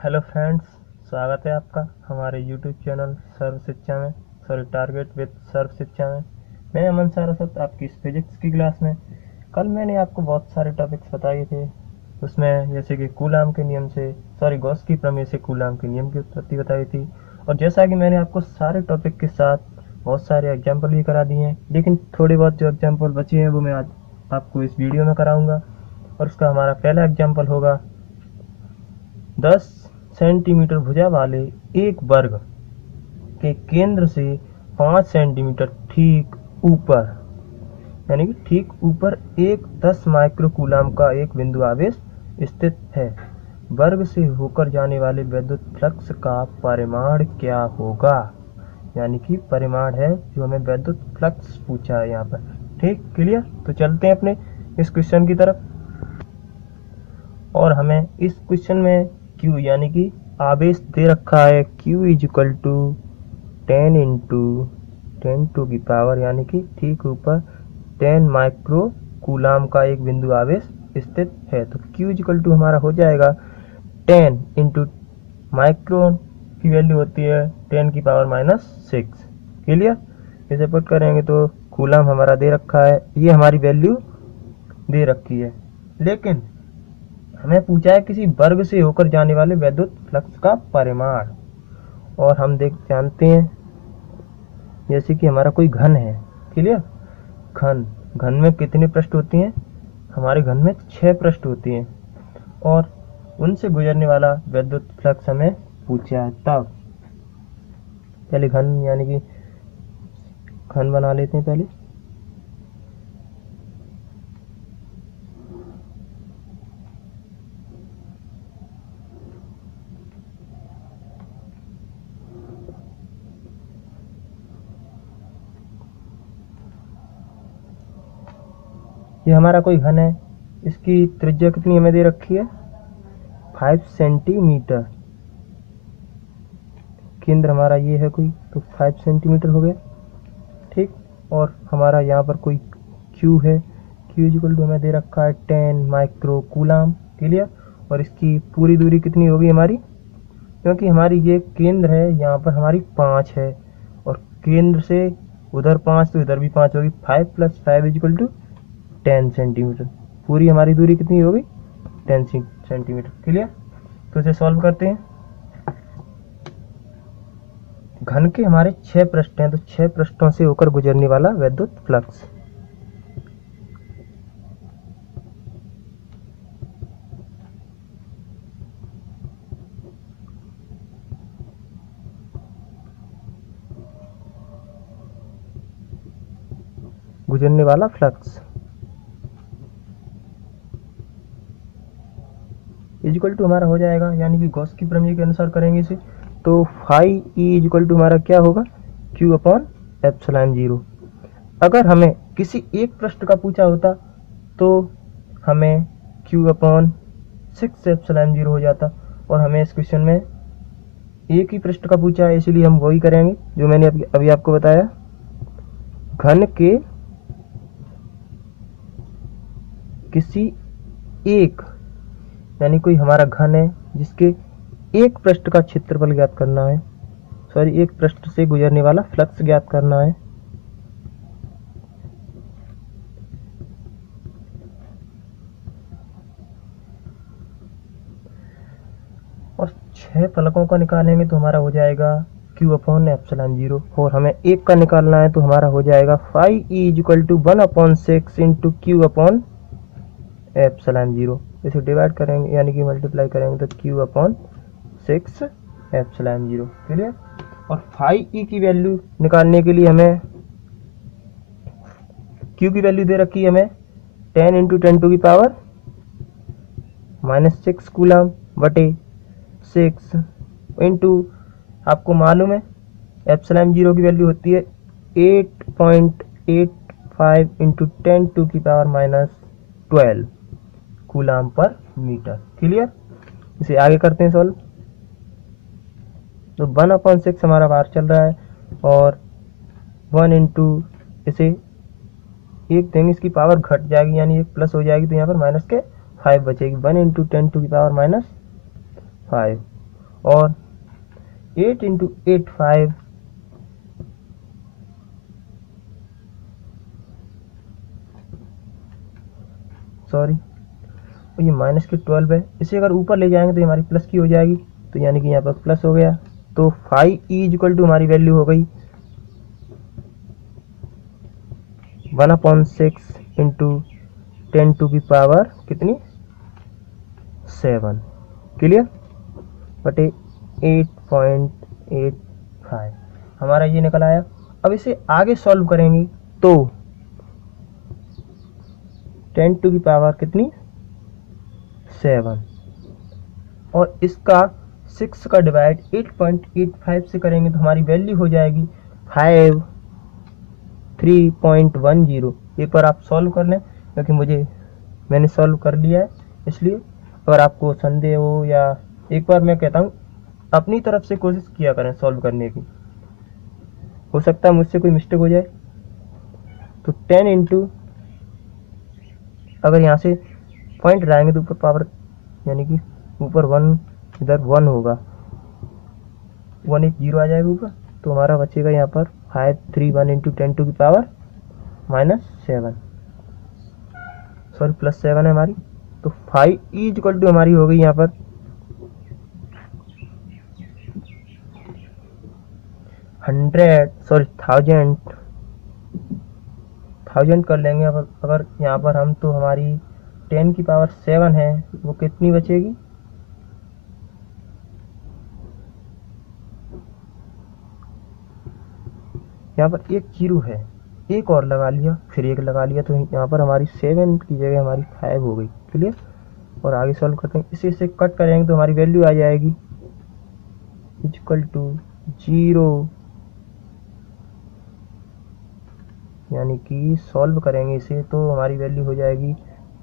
Hello friends, स्वागत है आपका हमारे यूट्यूब चैनल सर्व शिक्षा में टारगेट विद सर्व शिक्षा में। मैं अमन सारस्वत आपकी इस फिजिक्स की क्लास में। कल मैंने आपको बहुत सारे टॉपिक्स बताए थे, उसमें जैसे कि कूलाम के नियम से गॉस की प्रमेय से कूलाम के नियम की उत्पत्ति बताई थी। और जैसा कि मैंने आपको सारे टॉपिक के साथ बहुत सारे एग्जाम्पल भी करा दिए हैं, लेकिन थोड़े बहुत जो एग्जाम्पल बचे हैं वो मैं आज आपको इस वीडियो में कराऊंगा। और उसका हमारा पहला एग्जाम्पल होगा 10 सेंटीमीटर भुजा वाले एक वर्ग के केंद्र से 5 सेंटीमीटर ठीक ऊपर, यानी कि ठीक ऊपर एक 10 माइक्रोकूलाम का एक बिंदु आवेश स्थित है। वर्ग से होकर जाने वाले विद्युत फ्लक्स का परिमाण क्या होगा? यानी कि परिमाण है जो हमें विद्युत फ्लक्स पूछा है यहाँ पर। ठीक, क्लियर? तो चलते हैं अपने इस क्वेश्चन की तरफ। और हमें इस क्वेश्चन में Q यानी कि आवेश दे रखा है Q is equal to 10 into 10⁻, यानी कि ठीक ऊपर 10 माइक्रो कूलाम का एक बिंदु आवेश स्थित है। तो Q इज इक्वल टू हमारा हो जाएगा 10 इंटू माइक्रो की वैल्यू होती है 10⁻⁻6। क्लियर? इसे पुट करेंगे तो कूलाम हमारा दे रखा है, ये हमारी वैल्यू दे रखी है। लेकिन हमें पूछा है किसी वर्ग से होकर जाने वाले विद्युत फ्लक्स का परिमाण। और हम जानते हैं जैसे कि हमारा कोई घन है। क्लियर? घन में कितने पृष्ठ होती हैं? हमारे घन में 6 पृष्ठ होती हैं, और उनसे गुजरने वाला विद्युत फ्लक्स हमें पूछा है। तब पहले घन यानी कि घन बना लेते हैं पहले। ये हमारा कोई घन है, इसकी त्रिज्या कितनी हमें दे रखी है? 5 सेंटीमीटर। केंद्र हमारा ये है कोई, तो 5 सेंटीमीटर हो गया। ठीक, और हमारा यहाँ पर कोई Q है। Q इज इक्वल टू हमें दे रखा है 10 माइक्रो कूलाम। क्लियर? और इसकी पूरी दूरी कितनी होगी हमारी? क्योंकि हमारी ये केंद्र है, यहाँ पर हमारी 5 है, और केंद्र से उधर 5 तो इधर भी 5 होगी। 5 + 5 इज इक्वल टू 10 सेंटीमीटर। पूरी हमारी दूरी कितनी होगी? 10 सेंटीमीटर। क्लियर? तो इसे सॉल्व करते हैं। घन के हमारे 6 पृष्ठ हैं, तो 6 पृष्ठों से होकर गुजरने वाला विद्युत फ्लक्स। गुजरने वाला फ्लक्स इज इक्वल टू हमारा हो जाएगा, यानी कि गॉस की प्रमेय के अनुसार करेंगे इसे, तो phi E is equal to हमारा क्या होगा? Q/ε0। अगर हमें किसी एक पृष्ठ का पूछा होता तो हमें Q/6ε0 हो जाता, और हमें इस क्वेश्चन में एक ही पृष्ठ का पूछा है, इसीलिए हम वही करेंगे जो मैंने अभी आपको बताया। घन के किसी एक, यानी कोई हमारा घन है जिसके एक पृष्ठ का क्षेत्रफल ज्ञात करना है, एक पृष्ठ से गुजरने वाला फ्लक्स ज्ञात करना है। और 6 फलकों का निकालेंगे तो हमारा हो जाएगा Q/ε0, और हमें एक का निकालना है तो हमारा हो जाएगा phi E is equal to 1/6 into Q/ε0। इसे डिवाइड करेंगे यानी कि मल्टीप्लाई करेंगे तो Q/6ε0। क्लियर? और फाई ई की वैल्यू निकालने के लिए हमें Q की वैल्यू दे रखी है हमें 10 इंटू 10⁻⁻6 कूलाम बटे 6 इंटू, आपको मालूम है ε0 की वैल्यू होती है 8.85 इंटू 10⁻⁻12 कूलाम पर मीटर। क्लियर? इसे आगे करते हैं सॉल्व। तो 1/6 हमारा बाहर चल रहा है, और 1 इंटू, इसे एक देंगे इसकी पावर घट जाएगी, यानी एक प्लस हो जाएगी, तो यहाँ पर माइनस के 5 बचेगी। 1 इंटू 10⁻⁻5 और 8 इंटू 8 5 सॉरी ये माइनस की 12 है, इसे अगर ऊपर ले जाएंगे तो हमारी प्लस की हो जाएगी, तो यानी कि यहाँ पर प्लस हो गया। तो 5e इक्वल टू हमारी वैल्यू हो गई 1/6 इंटू 10 टू की पावर कितनी 7 क्लियर बटे 8.85 हमारा ये निकल आया। अब इसे आगे सॉल्व करेंगे तो 10 टू की पावर कितनी 7 और इसका 6 का डिवाइड 8.85 से करेंगे तो हमारी वैल्यू हो जाएगी 3.10। एक बार आप सॉल्व कर लें क्योंकि मैंने सॉल्व कर लिया है, इसलिए अगर आपको संदेह हो या एक बार मैं कहता हूँ अपनी तरफ से कोशिश किया करें सॉल्व करने की, हो सकता है मुझसे कोई मिस्टेक हो जाए। तो 10 इंटू अगर यहाँ से पॉइंट लाएंगे तो ऊपर पावर यानी कि ऊपर 1 इधर 1 होगा, 1 एक 0 आ जाएगा ऊपर, तो हमारा बचेगा यहाँ पर 531 इंटू 10 टू की पावर -7 सॉरी +7 है हमारी। तो 5e इक्वल टू हमारी हो गई यहाँ पर 1000 कर लेंगे। अगर यहाँ पर हम तो हमारी 10 की पावर 7 है वो कितनी बचेगी यहाँ पर एक 0 है, एक और लगा लिया फिर एक लगा लिया, तो यहाँ पर हमारी 7 की जगह हमारी 5 हो गई क्लियर। और आगे सॉल्व करते हैं, इसे कट करेंगे तो हमारी वैल्यू आ जाएगी इक्वल टू 0 यानी कि सॉल्व करेंगे इसे तो हमारी वैल्यू हो जाएगी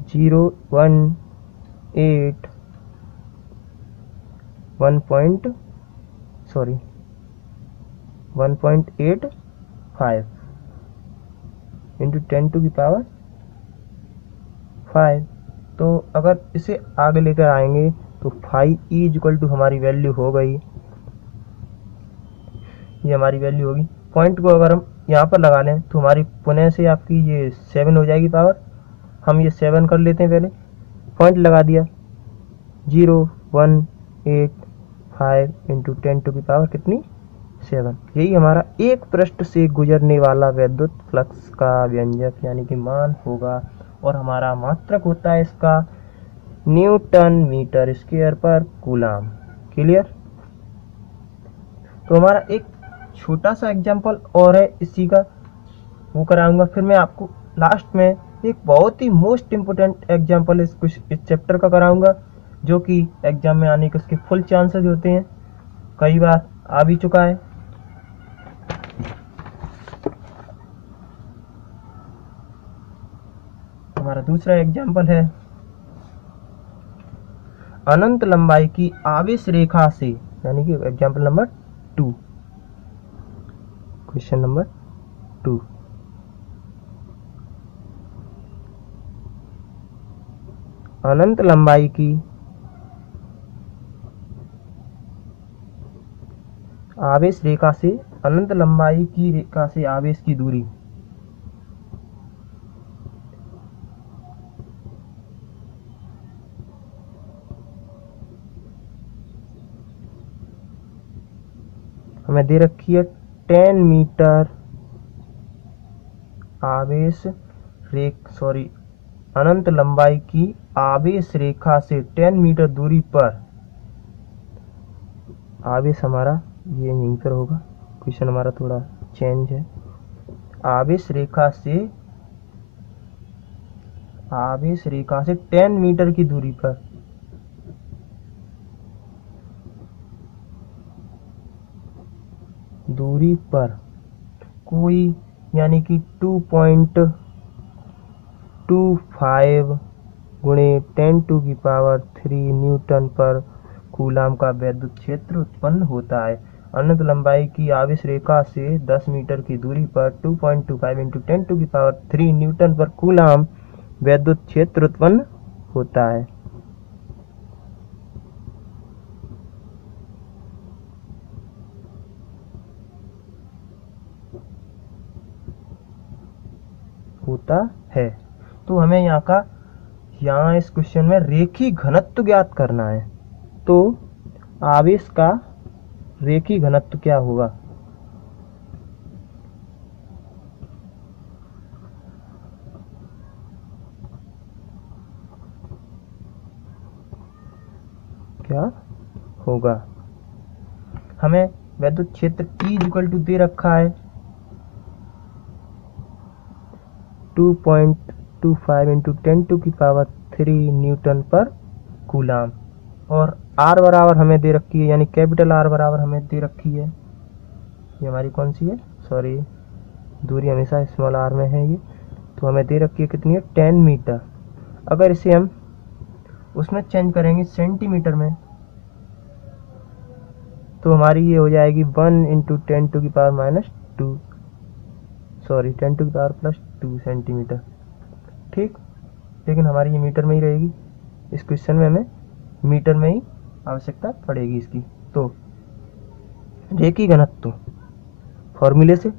1.85 इंटू 10 टू की पावर 5। तो अगर इसे आगे लेकर आएंगे तो 5e इक्वल टू हमारी वैल्यू हो गई, ये हमारी वैल्यू होगी। पॉइंट को अगर हम यहाँ पर लगा लें तो हमारी पुनः से आपकी ये 7 हो जाएगी पावर, हम ये 7 कर लेते हैं, पहले पॉइंट लगा दिया 0.185 इंटू 10 टू की पावर कितनी 7। यही हमारा एक पृष्ठ से गुजरने वाला विद्युत फ्लक्स का व्यंजक यानी कि मान होगा, और हमारा मात्रक होता है इसका न्यूटन मीटर स्क्वायर पर कूलाम क्लियर। तो हमारा एक छोटा सा एग्जाम्पल और है इसी का, वो कराऊंगा, फिर मैं आपको लास्ट में एक बहुत ही मोस्ट इम्पोर्टेंट एग्जाम्पल इस चैप्टर का कराऊंगा जो कि एग्जाम में आने के उसके फुल चांसेस होते हैं, कई बार आ भी चुका है। हमारा दूसरा एग्जाम्पल है अनंत लंबाई की आवेश रेखा से, यानी कि एग्जाम्पल नंबर 2, क्वेश्चन नंबर 2। अनंत लंबाई की आवेश रेखा से अनंत लंबाई की रेखा से आवेश की दूरी हमें दे रखी है 10 मीटर अनंत लंबाई की आवेश रेखा से 10 मीटर दूरी पर आवेश हमारा ये यहीं पर होगा, क्वेश्चन हमारा थोड़ा चेंज है। आवेश रेखा से 10 मीटर की दूरी पर कोई यानी कि 2.25 गुणे 10 टू की पावर 3 न्यूटन पर कूलाम का विद्युत क्षेत्र उत्पन्न होता है। अनंत लंबाई की आवेश रेखा से 10 मीटर की दूरी पर 2.25 इंटू 10 टू की पावर 3 न्यूटन पर कूलाम विद्युत क्षेत्र उत्पन्न होता है। होता है। तो हमें यहाँ इस क्वेश्चन में रेखीय घनत्व ज्ञात करना है। तो आवेश का रेखीय घनत्व क्या होगा? क्या होगा? हमें विद्युत क्षेत्र E इक्वल टू दे रखा है 2.25 इंटू 10⁻³ न्यूटन पर कूलाम, और R बराबर हमें दे रखी है, यानी कैपिटल R बराबर हमें दे रखी है। ये हमारी कौन सी है? सॉरी, दूरी हमेशा स्मॉल r में है ये। तो हमें दे रखी है कितनी है? 10 मीटर। अगर इसे हम उसमें चेंज करेंगे सेंटीमीटर में, तो हमारी ये हो जाएगी 1 इंटू 10⁻², सॉरी 10⁻+2 सेंटीमीटर। ठीक, लेकिन हमारी ये मीटर में ही रहेगी। इस क्वेश्चन में हमें मीटर में ही आवश्यकता पड़ेगी इसकी। तो रेखीय घनत्व फॉर्मूले से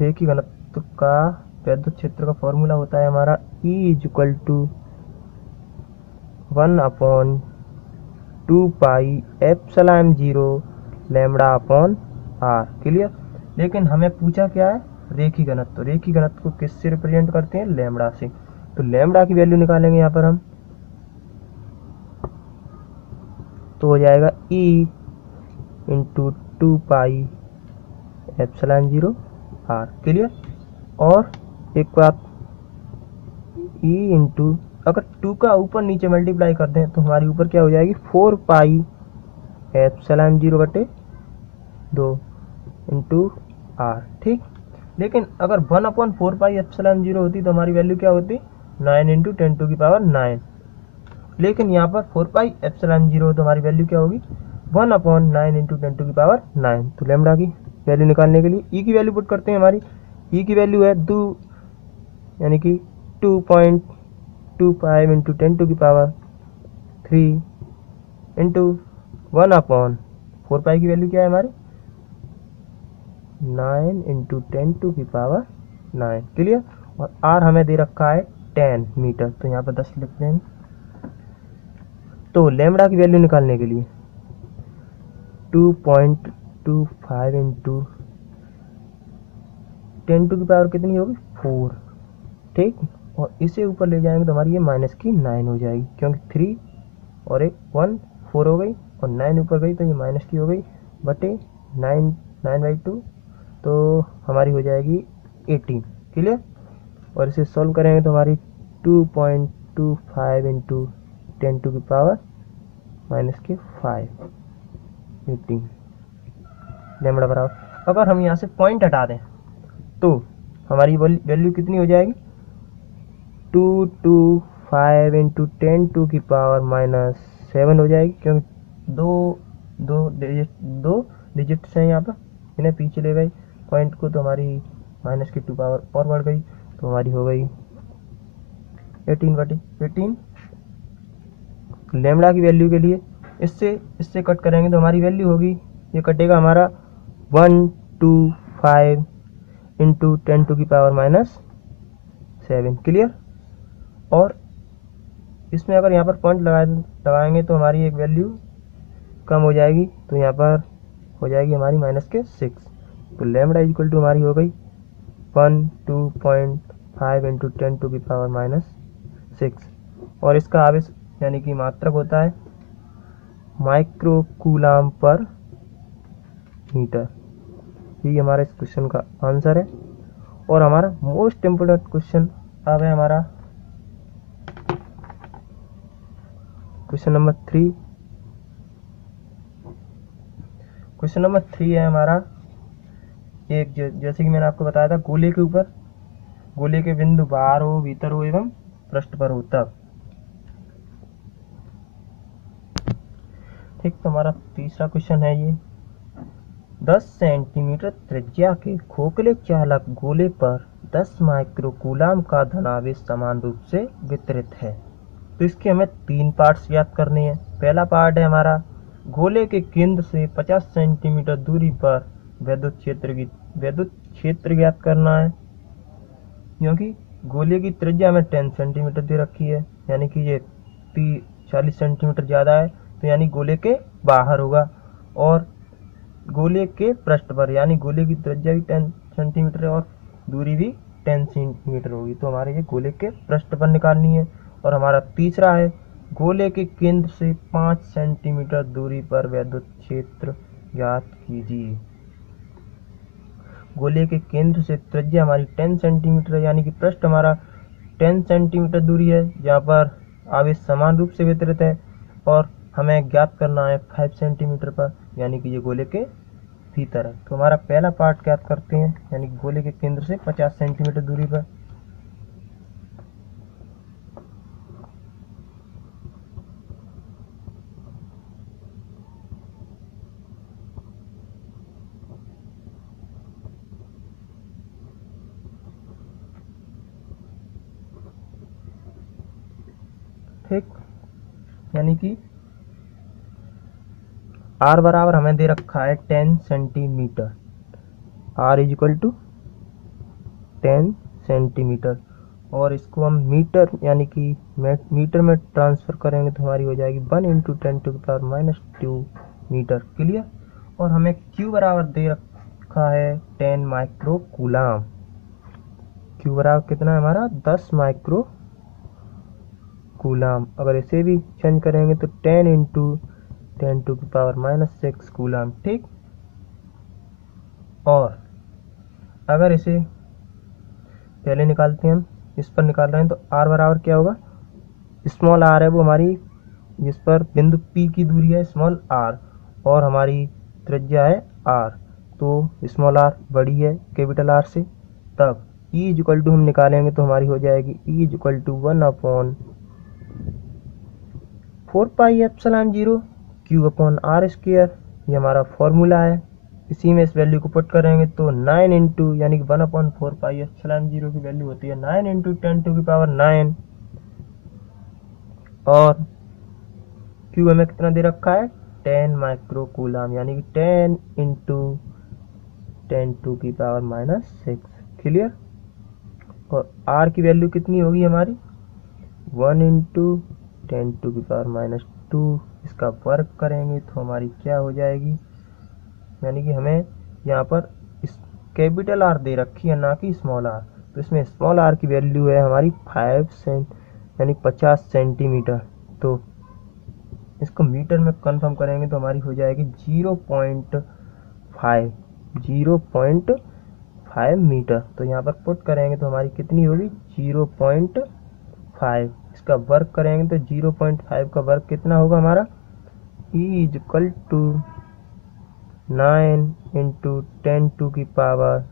रेखीय घनत्व का विद्युत क्षेत्र का फॉर्मूला होता है हमारा E equal to 1/2πε0 λ/r। Clear? लेकिन हमें पूछा क्या है? रेखीय घनत्व। रेखीय घनत्व को किससे रिप्रेजेंट करते हैं? लैम्बडा से। तो लैम्बडा की वैल्यू निकालेंगे यहाँ पर हम, तो हो जाएगा E इंटू 2πε0 r। क्लियर? और एक बात, E इंटू, अगर 2 का ऊपर नीचे मल्टीप्लाई कर दें तो हमारी ऊपर क्या हो जाएगी? 4πε0/2 इंटू r। ठीक, लेकिन अगर 1/4πε0 होती तो हमारी वैल्यू क्या होती? 9 इंटू 10⁹। लेकिन यहाँ पर 4πε0 हो तो हमारी वैल्यू क्या होगी? 1/9 इंटू 10⁹। तो लैम्बडा की वैल्यू निकालने के लिए E की वैल्यू पुट करते हैं। हमारी E की वैल्यू है 2, यानी कि 2.25 इंटू 10⁻³ इंटू 1/4π की वैल्यू क्या है हमारी? 9 इंटू 10⁹। क्लियर? और R हमें दे रखा है 10 मीटर, तो यहाँ पर 10 लिखते हैं। तो लैम्बडा की वैल्यू निकालने के लिए 2.25 इंटू 10⁻³ कितनी होगी? 4। ठीक, और इसे ऊपर ले जाएंगे तो हमारी ये -9 हो जाएगी, क्योंकि 3 और 1 4 हो गई, और 9 ऊपर गई तो ये माइनस की हो गई बटे 9/2, तो हमारी हो जाएगी 18। क्लियर? और इसे सॉल्व करेंगे तो हमारी 2.25 इंटू 10⁻⁵ 18 लैम्बडा बराबर। अगर हम यहाँ से पॉइंट हटा दें तो हमारी वैल्यू कितनी हो जाएगी? 225 इंटू 10⁻⁻7 हो जाएगी, क्योंकि दो डिजिट्स हैं यहाँ पर, इन्हें पीछे ले गई पॉइंट को, तो हमारी -2 पावर और बढ़ गई, तो हमारी हो गई 18/18। लैम्बडा की वैल्यू के लिए इससे कट करेंगे तो हमारी वैल्यू होगी, ये कटेगा हमारा 125 इंटू 10⁻⁻7। क्लियर? और इसमें अगर यहाँ पर पॉइंट लगाएंगे तो हमारी एक वैल्यू कम हो जाएगी, तो यहाँ पर हो जाएगी हमारी -6। तो लैम्बडा इक्वल टू हमारी हो गई 2.5 इंटू 10⁻⁻6, और इसका आवेश यानी कि मात्रक होता है माइक्रो कूलाम पर मीटर। ये हमारा इस क्वेश्चन का आंसर है। और हमारा मोस्ट इम्पोर्टेंट क्वेश्चन अब है हमारा क्वेश्चन नंबर 3। क्वेश्चन नंबर 3 है हमारा एक, जैसे कि मैंने आपको बताया था, गोले के ऊपर, गोले के बिंदु बाहर हो, भीतर हो एवं पृष्ठ पर हो तब। ठीक, तो हमारा तीसरा क्वेश्चन है ये, 10 सेंटीमीटर त्रिज्या के खोखले चालक गोले पर 10 माइक्रो कूलाम का धनावेश समान रूप से वितरित है। तो इसके हमें 3 पार्ट्स याद करने हैं। पहला पार्ट है हमारा गोले के केंद्र से 50 सेंटीमीटर दूरी पर विद्युत क्षेत्र ज्ञात करना है। क्योंकि गोले की त्रिज्या हमें 10 सेंटीमीटर दे रखी है, यानी कि ये 40 सेंटीमीटर ज़्यादा है, तो यानी गोले के बाहर होगा। और गोले के पृष्ठ पर, यानी गोले की त्रिज्या भी 10 सेंटीमीटर है और दूरी भी 10 सेंटीमीटर होगी, तो हमारे ये गोले के पृष्ठ पर निकालनी है। और हमारा तीसरा है, गोले के केंद्र से 5 सेंटीमीटर दूरी पर विद्युत क्षेत्र ज्ञात कीजिए। गोले के केंद्र से त्रिज्या हमारी 10 सेंटीमीटर है, यानी कि पृष्ठ हमारा 10 सेंटीमीटर दूरी है, जहाँ पर आवेश समान रूप से वितरित है। और हमें ज्ञात करना है 5 सेंटीमीटर पर, यानी कि ये गोले के भीतर है। तो हमारा पहला पार्ट ज्ञात करते हैं, यानी कि गोले के केंद्र से 50 सेंटीमीटर दूरी पर। ठीक, यानी कि आर बराबर हमें दे रखा है 10 centimetre. R is equal to 10 centimetre, और इसको हम मीटर यानी कि मीटर में ट्रांसफर करेंगे तो हमारी हो जाएगी 1 इंटू 10⁻⁻2 मीटर। क्लियर। और हमें क्यू बराबर दे रखा है 10 माइक्रो कूलाम। क्यू बराबर कितना है हमारा 10 माइक्रो कूलाम। अगर इसे भी चेंज करेंगे तो 10 इंटू 10⁻⁻6 कूलाम। ठीक। और अगर इसे पहले निकालते हैं, हम इस पर निकाल रहे हैं, तो आर बराबर क्या होगा, स्मॉल आर है वो हमारी, जिस पर बिंदु पी की दूरी है स्मॉल आर, और हमारी त्रिज्या है आर, तो स्मॉल आर बड़ी है कैपिटल आर से। तब ई इज इक्वल टू हम निकालेंगे तो हमारी हो जाएगी ई इज इक्वल टू 1/4πε0 Q/r²। ये हमारा फॉर्मूला है। इसी में इस वैल्यू को पुट करेंगे तो 9 इंटू, यानी कि 1/4πε0 की वैल्यू होती है 9 इंटू 10⁹ और Q हमें कितना दे रखा है 10 माइक्रो कूलाम, यानी कि 10 इंटू 10⁻⁻6। क्लियर। और R की वैल्यू कितनी होगी हमारी 1 इंटू 10⁻⁻2। इसका वर्क करेंगे तो हमारी क्या हो जाएगी, यानी कि हमें यहाँ पर इस कैपिटल आर दे रखी है, ना कि स्मॉल आर, तो इसमें स्मॉल आर की वैल्यू है हमारी 5 यानी 50 सेंटीमीटर। तो इसको मीटर में कंफर्म करेंगे तो हमारी हो जाएगी 0.5 मीटर। तो यहाँ पर पुट करेंगे तो हमारी कितनी होगी 0.5। इसका वर्क करेंगे तो 0.5 का वर्क कितना होगा हमारा E is equal to 9 into 10⁻,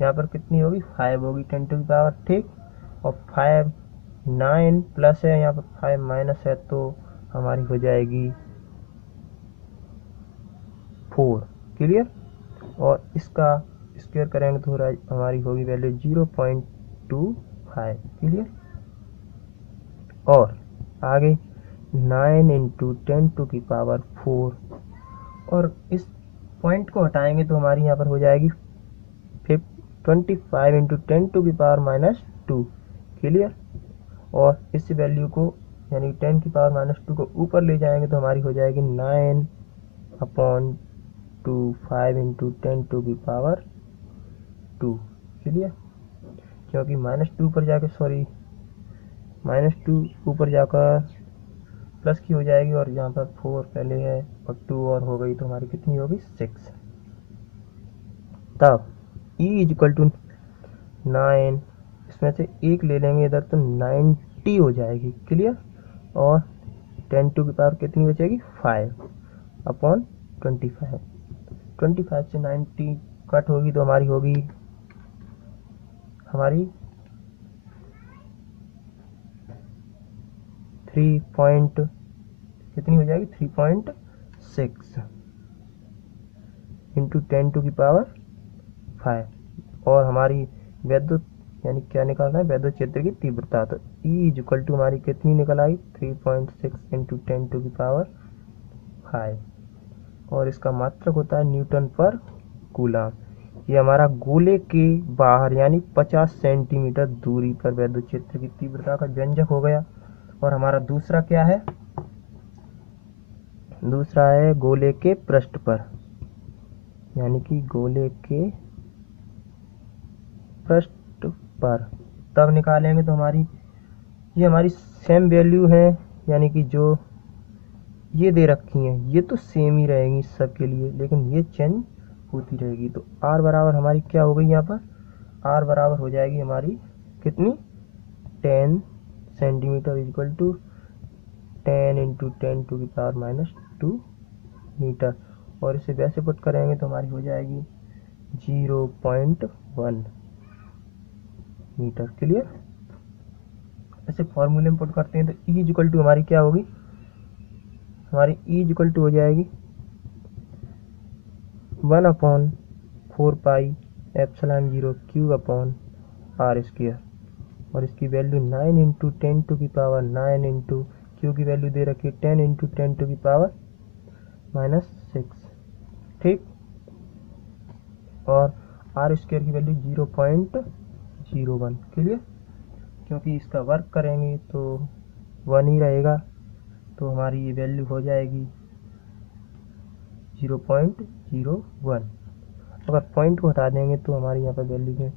यहाँ पर कितनी होगी 5 होगी 10⁻। ठीक। और 5 9 प्लस है, यहाँ पर 5 माइनस है, तो हमारी हो जाएगी 4। क्लियर। और इसका स्क्वायर करेंगे तो हमारी होगी वैल्यू 0.25। क्लियर। और आगे 9 इंटू 10⁻⁴, और इस पॉइंट को हटाएंगे तो हमारी यहाँ पर हो जाएगी 25 इंटू 10⁻⁻2। क्लियर। और इस वैल्यू को यानी 10⁻⁻2 को ऊपर ले जाएंगे तो हमारी हो जाएगी 9/2 5 इंटू 10⁻2। क्लियर। क्योंकि -2 ऊपर जाकर -2 ऊपर जाकर प्लस की हो जाएगी, और यहाँ पर 4 पहले है और 2 और हो गई, तो हमारी कितनी होगी 6। तब E इज इक्वल टू 9, इसमें से एक ले लेंगे इधर तो 90 हो जाएगी। क्लियर। और 10⁻⁴ कितनी बचेगी 5/25। 25 से 90 कट होगी तो हमारी होगी हमारी 3 पॉइंट कितनी हो जाएगी 3.6 इंटू 10⁵। और हमारी विद्युत यानी क्या निकालना है विद्युत क्षेत्र की तीव्रता, तो E इज इक्वल टू हमारी कितनी निकल आई 3.6 इंटू 10⁵ 5 और इसका मात्रक होता है न्यूटन पर कूलम। ये हमारा गोले के बाहर यानी 50 सेंटीमीटर दूरी पर वैद्युत क्षेत्र की तीव्रता का व्यंजक हो गया। और हमारा दूसरा क्या है, दूसरा है गोले के पृष्ठ पर, यानी कि गोले के पृष्ठ पर तब निकालेंगे तो ये हमारी सेम वैल्यू है, यानी कि जो ये दे रखी हैं ये तो सेम ही रहेंगी सबके लिए, लेकिन ये चेंज होती रहेगी। तो आर बराबर हमारी क्या हो गई, यहाँ पर आर बराबर हो जाएगी हमारी कितनी, 10 centimetre equal to 10 into 10⁻⁻2 metre. और इसे वैसे पुट करेंगे तो हमारी हो जाएगी 0.1 मीटर। क्लियर। ऐसे फॉर्मूले में पुट करते हैं तो ई इक्वल टू हमारी क्या होगी, हमारी ई इक्वल टू हो जाएगी 1/4πε0 क्यू अपॉन आर स्क्वायर। और इसकी वैल्यू 9 इंटू 10⁻9 इंटू क्यू की वैल्यू दे रखी है 10 इंटू 10⁻⁻6। ठीक। और आर स्क्वायर की वैल्यू 0.01। क्लियर। क्योंकि इसका वर्क करेंगे तो 1 ही रहेगा, तो हमारी ये वैल्यू हो जाएगी 0.01। अगर पॉइंट को हटा देंगे तो हमारी यहाँ पर वैल्यू है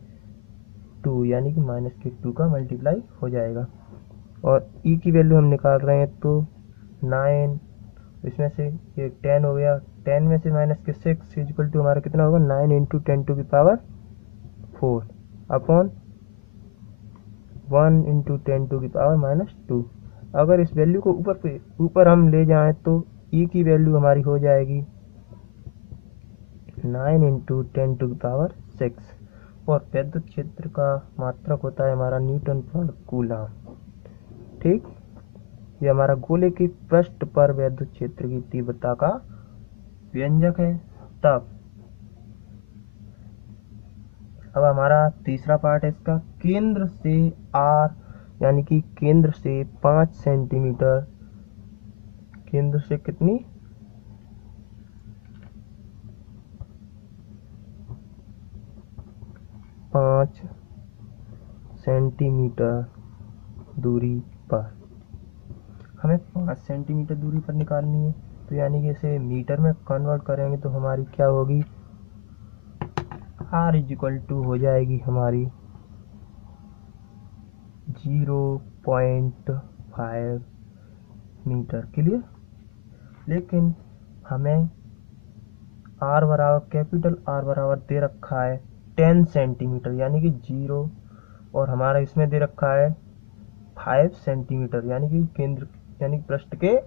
2, यानी कि -2 का मल्टीप्लाई हो जाएगा। और ई की वैल्यू हम निकाल रहे हैं तो 9, इसमें से ये 10 हो गया, 10 में से -6 इक्वल टू हमारा कितना होगा, 9 इंटू 10⁻4 अपॉन 1 इंटू 10⁻2। अगर इस वैल्यू को ऊपर हम ले जाएं तो ई की वैल्यू हमारी हो जाएगी 9 इंटू 10⁻6। और वैद्युत क्षेत्र का मात्रक होता है हमारा न्यूटन पर कूलम। ठीक। ये हमारा गोले के पृष्ठ पर वैद्युत क्षेत्र की तीव्रता का व्यंजक है। तब अब हमारा तीसरा पार्ट है इसका, केंद्र से आर यानी कि केंद्र से 5 सेंटीमीटर, केंद्र से कितनी, 5 सेंटीमीटर दूरी पर, हमें 5 सेंटीमीटर दूरी पर निकालनी है। तो यानी कि इसे मीटर में कन्वर्ट करेंगे तो हमारी क्या होगी, आर इक्वल टू हो जाएगी हमारी 0.5 मीटर। क्लियर। लेकिन हमें आर बराबर, कैपिटल आर बराबर दे रखा है 10 सेंटीमीटर, यानी कि 0, और हमारा इसमें दे रखा है 5 सेंटीमीटर, यानी कि केंद्र यानी पृष्ठ के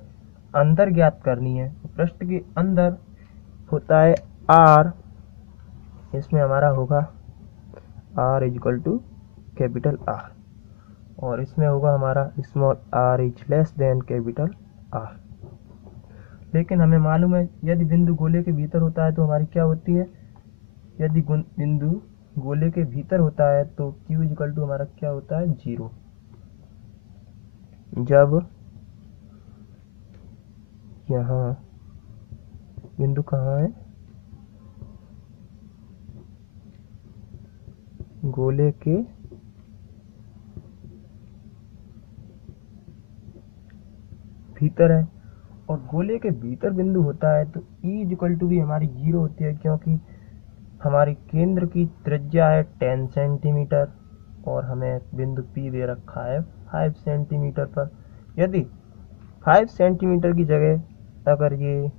अंदर ज्ञात करनी है। पृष्ठ के अंदर होता है आर, इसमें हमारा होगा R equal to capital R, और इसमें होगा हमारा small R is less than capital R. लेकिन हमें मालूम है यदि बिंदु गोले के भीतर होता है तो हमारी क्या होती है, यदि बिंदु गोले के भीतर होता है तो Q इक्वल टू हमारा क्या होता है, 0। जब यहाँ बिंदु कहाँ है, गोले के भीतर है, और गोले के भीतर बिंदु होता है तो ई इक्वल टू भी हमारी 0 होती है, क्योंकि हमारी केंद्र की त्रिज्या है 10 सेंटीमीटर और हमें बिंदु P दे रखा है 5 सेंटीमीटर पर। यदि 5 सेंटीमीटर की जगह अगर ये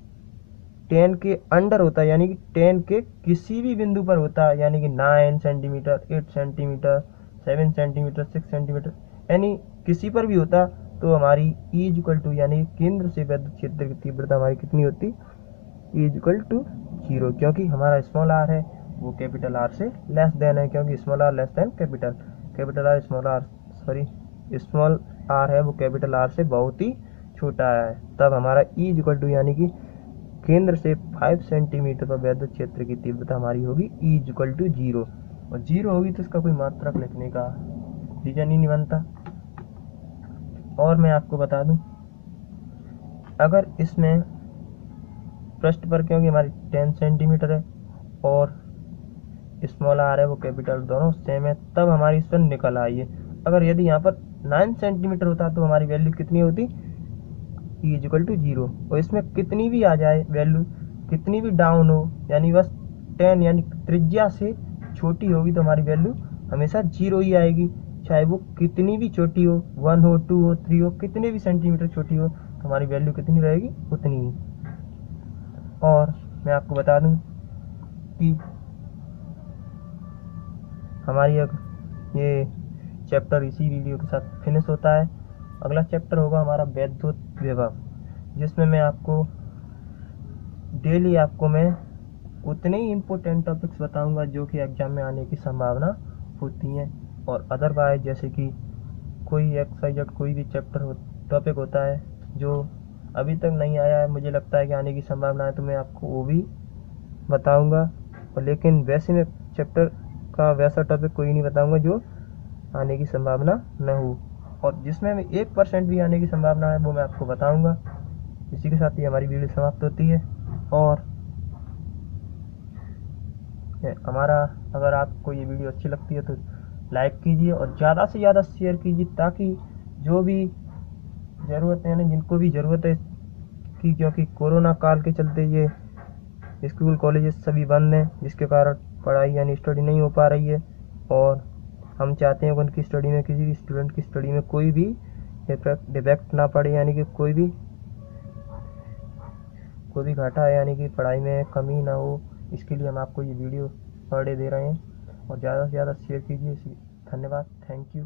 10 के अंडर होता है, यानी कि 10 के किसी भी बिंदु पर होता है, यानी कि 9 सेंटीमीटर, 8 सेंटीमीटर, 7 सेंटीमीटर, 6 सेंटीमीटर, यानी किसी पर भी होता, तो हमारी ई इक्वल टू यानी केंद्र से वैद्युत क्षेत्र की तीव्रता हमारी कितनी होती, ई इक्वल टू 0, क्योंकि हमारा स्मॉल आर है वो कैपिटल आर से लेस देन है, क्योंकि small R less than capital R, small R है वो कैपिटल आर से बहुत ही छोटा है। तब हमारा ई इक्वल टू यानी कि केंद्र से 5 सेंटीमीटर पर वैद्युत क्षेत्र की तीव्रता हमारी होगी ई इक्वल टू 0, और 0 होगी तो इसका कोई मात्रक लिखने का रीजन ही नहीं बनता। और मैं आपको बता दूं, अगर इसमें पृष्ठ पर, क्योंकि हमारी 10 सेंटीमीटर है और स्मॉल आर है वो कैपिटल दोनों सेम है, तब हमारी इस पर निकल आई है। अगर यदि यहाँ पर 9 सेंटीमीटर होता तो हमारी वैल्यू कितनी होती, ई इजिकल टू 0। और इसमें कितनी भी आ जाए वैल्यू, कितनी भी डाउन हो, यानी बस 10 यानी त्रिज्या से छोटी होगी तो हमारी वैल्यू हमेशा 0 ही आएगी। चाहे वो कितनी भी छोटी हो, 1 हो, 2 हो, 3 हो, कितने भी सेंटीमीटर छोटी हो, तो हमारी वैल्यू कितनी रहेगी, उतनी ही। और मैं आपको बता दूं कि हमारी ये चैप्टर इसी वीडियो के साथ फिनिश होता है। अगला चैप्टर होगा हमारा वैद्युत विभव, जिसमें मैं आपको डेली मैं उतने ही इम्पोर्टेंट टॉपिक्स बताऊंगा जो कि एग्जाम में आने की संभावना होती है। और अदरवाइज जैसे कि कोई एक्सवाइजेड कोई भी चैप्टर टॉपिक होता है जो अभी तक नहीं आया है, मुझे लगता है कि आने की संभावना है, तो मैं आपको वो भी बताऊंगा। और लेकिन वैसे मैं चैप्टर का वैसा टॉपिक कोई नहीं बताऊंगा जो आने की संभावना न हो, और जिसमें 1% भी आने की संभावना है वो मैं आपको बताऊंगा। इसी के साथ ही हमारी वीडियो समाप्त होती है। और हमारा, अगर आपको ये वीडियो अच्छी लगती है तो लाइक कीजिए और ज़्यादा से ज़्यादा शेयर कीजिए, ताकि जो भी ज़रूरत है ना, जिनको भी ज़रूरत है कि, क्योंकि कोरोना काल के चलते ये स्कूल कॉलेजेस सभी बंद हैं, जिसके कारण पढ़ाई यानी स्टडी नहीं हो पा रही है। और हम चाहते हैं कि उनकी स्टडी में, किसी भी स्टूडेंट की स्टडी में कोई भी डिफेक्ट ना पड़े, यानी कि कोई भी घाटा है, यानी कि पढ़ाई में कमी ना हो। इसके लिए हम आपको ये वीडियो पर डे दे रहे हैं, और ज़्यादा से ज़्यादा शेयर कीजिए। धन्यवाद, थैंक यू।